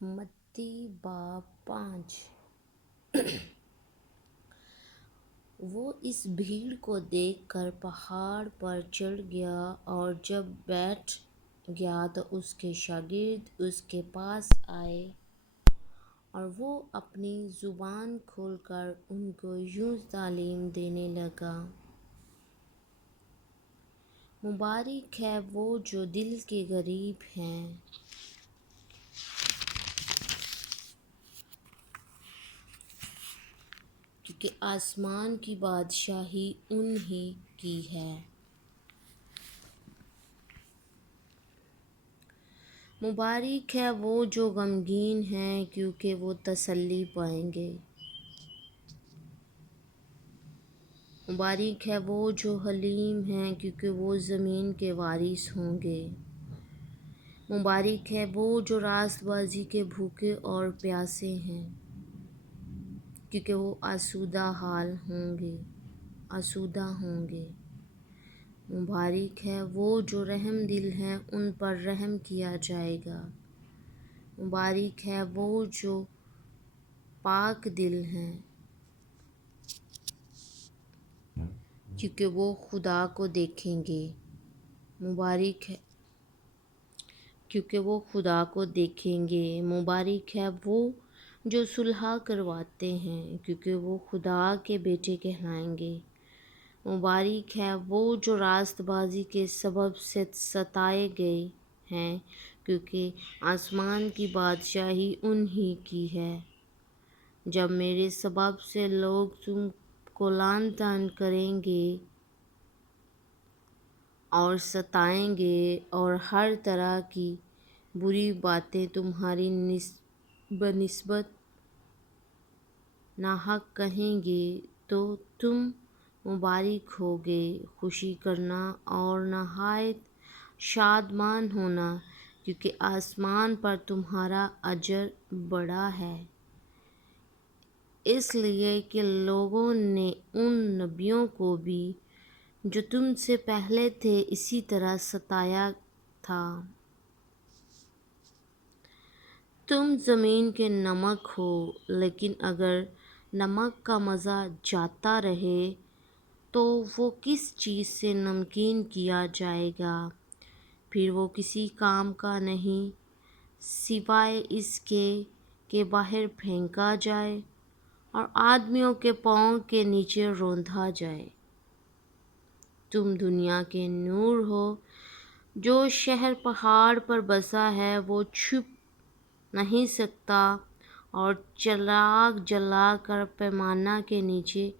متی باب 5۔ وہ اس بھیڑ کو دیکھ کر پہاڑ پر چڑھ گیا، اور جب بیٹھ گیا تو اس کے شاگرد اس کے پاس آئے اور وہ اپنی زبان کھول کر ان کو یوں تعلیم دینے لگا: مبارک ہے وہ جو دل کے غریب ہیں، کیونکہ آسمان کی بادشاہی انہی کی ہے۔ مبارک ہے وہ جو غمگین ہیں، کیونکہ وہ تسلی پائیں گے۔ مبارک ہے وہ جو حلیم ہیں، کیونکہ وہ زمین کے وارث ہوں گے۔ مبارک ہے وہ جو راست بازی کے بھوکے اور پیاسے ہیں، کیونکہ وہ آسودہ ہوں گے۔ مبارک ہے وہ جو رحم دل ہیں، ان پر رحم کیا جائے گا۔ مبارک ہے وہ جو پاک دل ہیں، کیونکہ وہ خدا کو دیکھیں گے۔ مبارک ہے وہ جو صلح کرواتے ہیں، کیونکہ وہ خدا کے بیٹے کہلائیں گے۔ مبارک ہے وہ جو راست بازی کے سبب سے ستائے گئے ہیں، کیونکہ آسمان کی بادشاہی انہی کی ہے۔ جب میرے سبب سے لوگ تم کو لعن طعن کریں گے اور ستائیں گے اور ہر طرح کی بری باتیں تمہاری بنسبت ناحق کہیں گے، تو تم مبارک ہوگے، خوشی کرنا اور نہایت شادمان ہونا، کیونکہ آسمان پر تمہارا اجر بڑا ہے، اس لیے کہ لوگوں نے ان نبیوں کو بھی جو تم سے پہلے تھے اسی طرح ستایا تھا۔ تم زمین کے نمک ہو، لیکن اگر نمک کا مزہ جاتا رہے تو وہ کس چیز سے نمکین کیا جائے گا؟ پھر وہ کسی کام کا نہیں، سوائے اس کے کہ باہر پھینکا جائے اور آدمیوں کے پاؤں کے نیچے روندا جائے۔ تم دنیا کے نور ہو۔ جو شہر پہاڑ پر بسا ہے وہ چھپ نہیں سکتا، اور چراغ جلا کر پیمانہ کے نیچے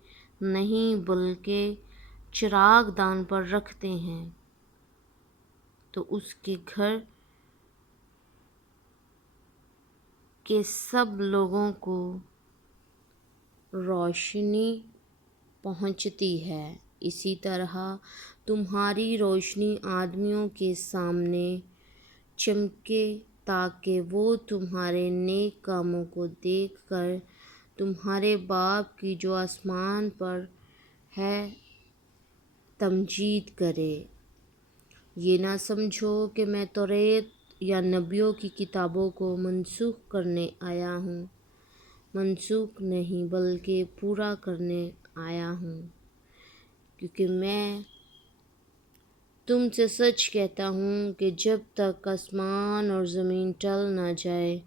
نہیں بلکہ چراغ دان پر رکھتے ہیں، تو اس کے گھر کے سب لوگوں کو روشنی پہنچتی ہے۔ اسی طرح تمہاری روشنی آدمیوں کے سامنے چمکے، تاکہ وہ تمہارے نیک کاموں کو دیکھ کر تمہارے باپ کی جو آسمان پر ہے تمجید کرے۔ یہ نہ سمجھو کہ میں توریت یا نبیوں کی کتابوں کو منسوخ کرنے آیا ہوں، منسوخ نہیں بلکہ پورا کرنے آیا ہوں، کیونکہ میں تم سے سچ کہتا ہوں کہ جب تک آسمان اور زمین ٹل نہ جائے،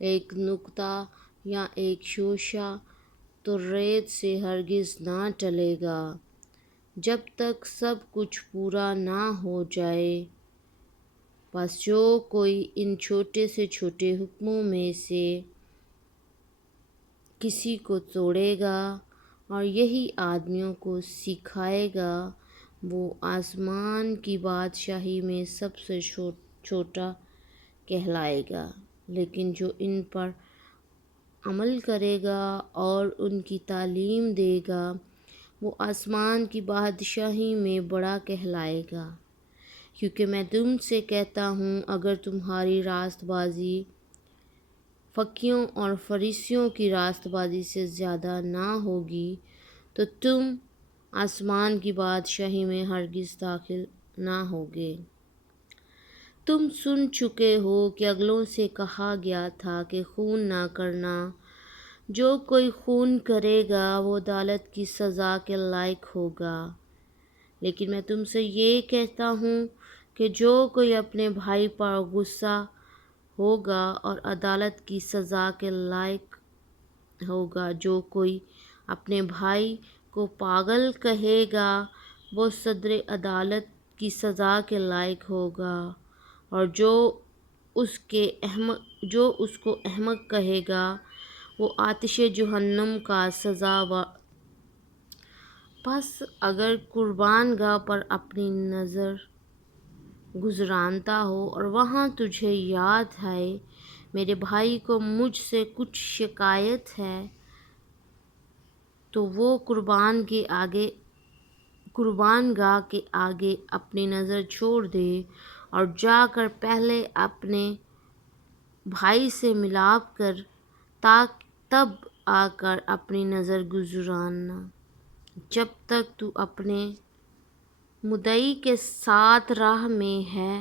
ایک نقطہ یا ایک شوشہ توریت سے ہرگز نہ ٹلے گا، جب تک سب کچھ پورا نہ ہو جائے۔ پس جو کوئی ان چھوٹے سے چھوٹے حکموں میں سے کسی کو توڑے گا اور یہی آدمیوں کو سکھائے گا، وہ آسمان کی بادشاہی میں سب سے چھوٹا کہلائے گا، لیکن جو ان پر عمل کرے گا اور ان کی تعلیم دے گا، وہ آسمان کی بادشاہی میں بڑا کہلائے گا۔ کیونکہ میں تم سے کہتا ہوں، اگر تمہاری راست بازی فقیہوں اور فریسیوں کی راست بازی سے زیادہ نہ ہوگی تو تم آسمان کی بادشاہی میں ہرگز داخل نہ ہوگے۔ تم سن چکے ہو کہ اگلوں سے کہا گیا تھا کہ خون نہ کرنا، جو کوئی خون کرے گا وہ عدالت کی سزا کے لائق ہوگا۔ لیکن میں تم سے یہ کہتا ہوں کہ جو کوئی اپنے بھائی پر غصہ ہوگا اور عدالت کی سزا کے لائق ہوگا۔ جو کوئی اپنے بھائی کو پاگل کہے گا وہ صدر عدالت کی سزا کے لائق ہوگا، اور جو اس کو احمق کہے گا وہ آتش جہنم کا سزاوار۔ پس اگر قربان گاہ پر اپنی نظر گزرانتا ہو اور وہاں تجھے یاد آئے میرے بھائی کو مجھ سے کچھ شکایت ہے، تو وہ قربان گاہ کے آگے اپنی نظر چھوڑ دے اور جا کر پہلے اپنے بھائی سے ملاپ کر، تب آ کر اپنی نظر گزارنا۔ جب تک تو اپنے مدعی کے ساتھ راہ میں ہے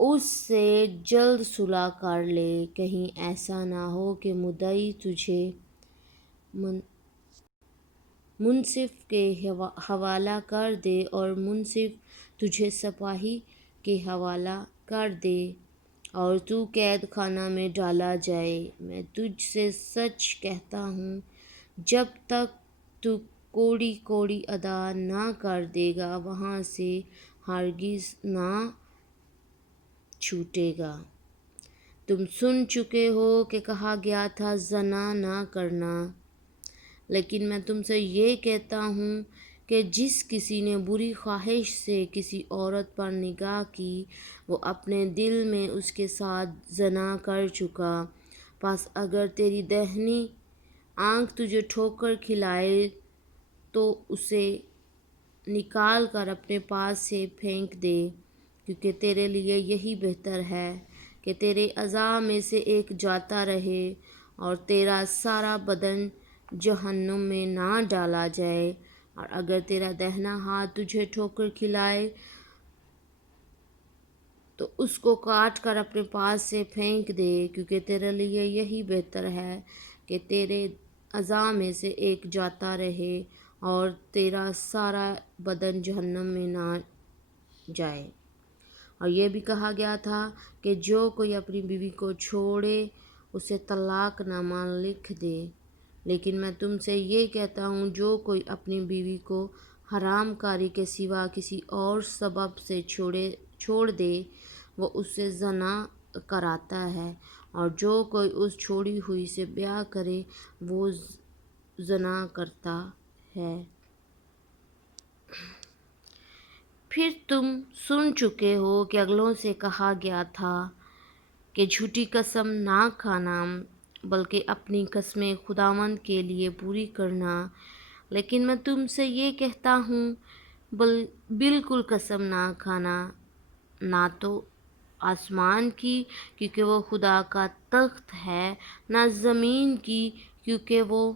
اس سے جلد صلح کر لے، کہیں ایسا نہ ہو کہ مدعی تجھے منصف کے حوالہ کر دے اور منصف تجھے سپاہی کے حوالہ کر دے اور تو قید خانہ میں ڈالا جائے۔ میں تجھ سے سچ کہتا ہوں، جب تک تو کوڑی کوڑی ادا نہ کر دے گا وہاں سے ہرگز نہ چھوٹے گا۔ تم سن چکے ہو کہ کہا گیا تھا زنا نہ کرنا، لیکن میں تم سے یہ کہتا ہوں کہ جس کسی نے بری خواہش سے کسی عورت پر نگاہ کی وہ اپنے دل میں اس کے ساتھ زنا کر چکا۔ پس اگر تیری داہنی آنکھ تجھے ٹھوکر کھلائے تو اسے نکال کر اپنے پاس سے پھینک دے، کیونکہ تیرے لیے یہی بہتر ہے کہ تیرے اعضاء میں سے ایک جاتا رہے اور تیرا سارا بدن جہنم میں نہ ڈالا جائے، اور اگر تیرا داہنا ہاتھ تجھے ٹھوکر کھلائے تو اس کو کاٹ کر اپنے پاس سے پھینک دے، کیونکہ تیرے لیے یہی بہتر ہے کہ تیرے اعضاء میں سے ایک جاتا رہے اور تیرا سارا بدن جہنم میں نہ جائے۔ اور یہ بھی کہا گیا تھا کہ جو کوئی اپنی بیوی کو چھوڑے اسے طلاق نامہ لکھ دے۔ لیکن میں تم سے یہ کہتا ہوں، جو کوئی اپنی بیوی کو حرام کاری کے سوا کسی اور سبب سے چھوڑ دے وہ اس سے زنا کراتا ہے، اور جو کوئی اس چھوڑی ہوئی سے بیاہ کرے وہ زنا کرتا ہے۔ پھر تم سن چکے ہو کہ اگلوں سے کہا گیا تھا کہ جھوٹی قسم نہ کھانا، بلکہ اپنی قسمیں خداوند کے لیے پوری کرنا۔ لیکن میں تم سے یہ کہتا ہوں، بالکل قسم نہ کھانا، نہ تو آسمان کی کیونکہ وہ خدا کا تخت ہے، نہ زمین کی کیونکہ وہ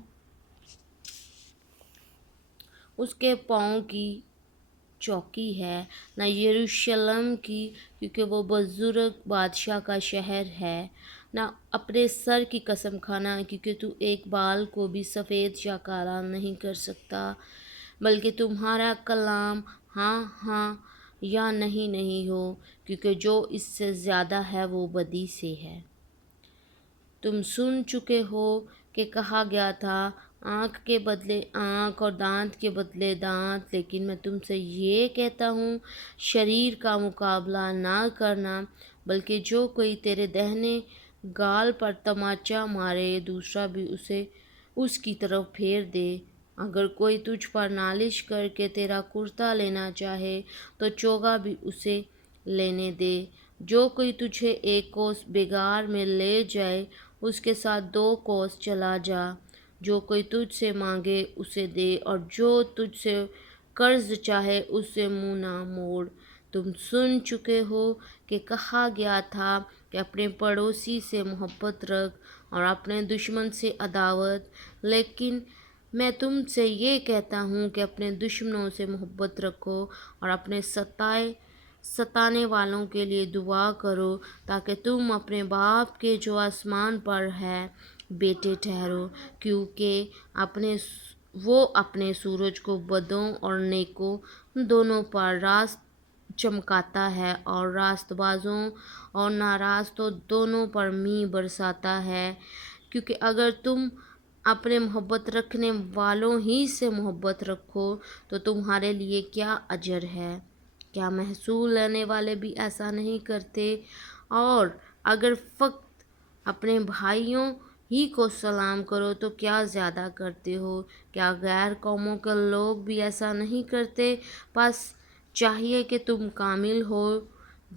اس کے پاؤں کی چوکی ہے، نہ یروشلم کی کیونکہ وہ بزرگ بادشاہ کا شہر ہے۔ نہ اپنے سر کی قسم کھانا کیونکہ تو ایک بال کو بھی سفید یا کالا نہیں کر سکتا، بلکہ تمہارا کلام ہاں ہاں یا نہیں نہیں ہو، کیونکہ جو اس سے زیادہ ہے وہ بدی سے ہے۔ تم سن چکے ہو کہ کہا گیا تھا آنکھ کے بدلے آنکھ اور دانت کے بدلے دانت، لیکن میں تم سے یہ کہتا ہوں شریر کا مقابلہ نہ کرنا، بلکہ جو کوئی تیرے داہنے گال پر تماچا مارے دوسرا بھی اسے اس کی طرف پھیر دے۔ اگر کوئی تجھ پر نالش کر کے تیرا کرتا لینا چاہے تو چوگا بھی اسے لینے دے۔ جو کوئی تجھے ایک کوس بگاڑ میں لے جائے اس کے ساتھ 2 کوس چلا جا۔ جو کوئی تجھ سے مانگے اسے دے، اور جو تجھ سے قرض چاہے اس سے منہ نہ موڑ۔ تم سن چکے ہو کہ کہا گیا تھا کہ اپنے پڑوسی سے محبت رکھ اور اپنے دشمن سے عداوت، لیکن میں تم سے یہ کہتا ہوں کہ اپنے دشمنوں سے محبت رکھو اور اپنے ستانے والوں کے لیے دعا کرو تاکہ تم اپنے باپ کے جو آسمان پر ہے بیٹے ٹھہرو، کیونکہ وہ اپنے سورج کو بدوں اور نیکوں دونوں پر راست چمکاتا ہے، اور راست بازوں اور ناراض تو دونوں پر می برساتا ہے۔ کیونکہ اگر تم اپنے محبت رکھنے والوں ہی سے محبت رکھو تو تمہارے لیے کیا اجر ہے؟ کیا محصول لینے والے بھی ایسا نہیں کرتے؟ اور اگر فقط اپنے بھائیوں ہی کو سلام کرو تو کیا زیادہ کرتے ہو؟ کیا غیر قوموں کے لوگ بھی ایسا نہیں کرتے؟ بس چاہیے کہ تم کامل ہو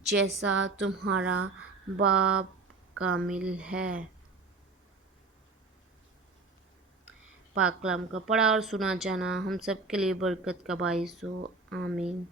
جیسا تمہارا باپ کامل ہے۔ پاک کلام کا پڑھا اور سنا جانا ہم سب کے لیے برکت کا باعث ہو، آمین۔